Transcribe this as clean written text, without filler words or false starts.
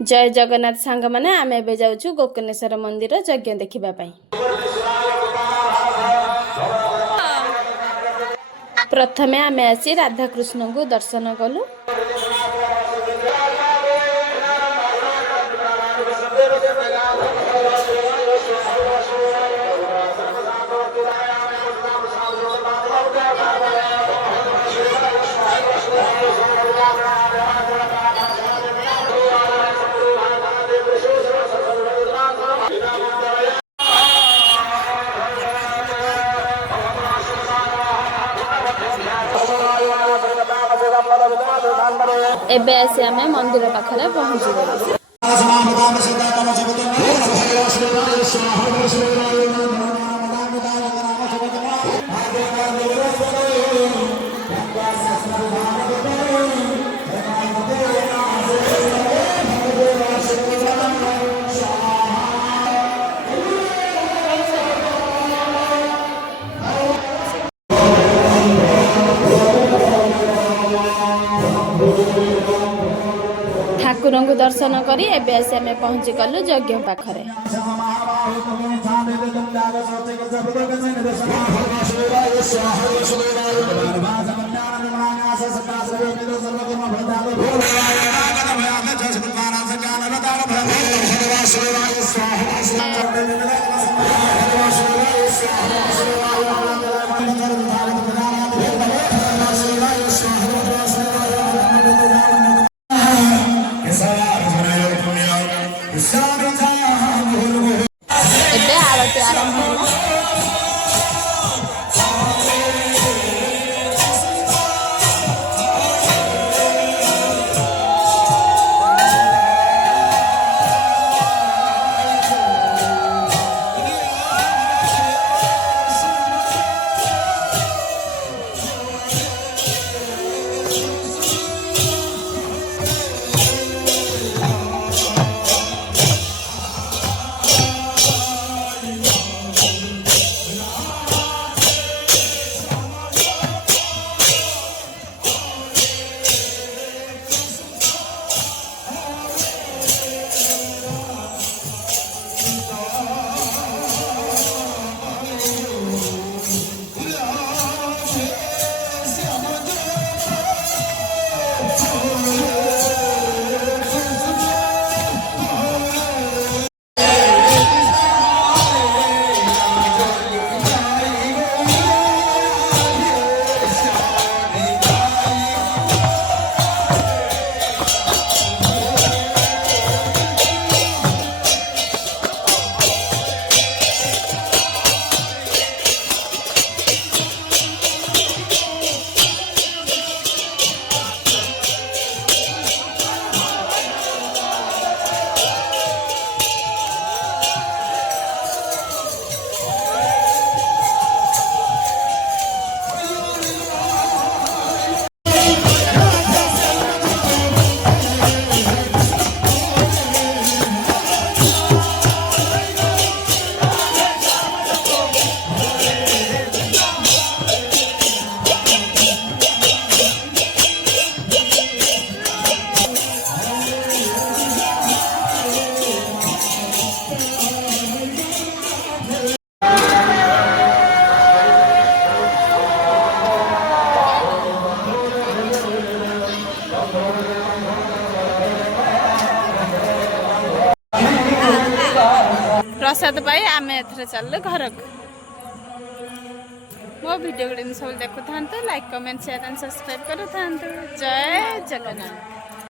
जय जगन्नाथ सांग माने आमे एबे जाउछु गोकर्णेश्वर मंदिर यज्ञ देखिबा पई। प्रथमे आमे आसी राधा कृष्ण को दर्शन कलु। एबे आसी आमे मंदिर पाखरे पहुंची गलु। ठाकुर को दर्शन करी एबे आसी आमे पहुंची गलु यज्ञ पाखरे। एबे आरती आरंभ होला। प्रसाद पाई आमे एथरे चलले घर को। मो वीडियो गुडी सब देखु थांतु, like comment share and subscribe करू थांतु। जय जगन्नाथ।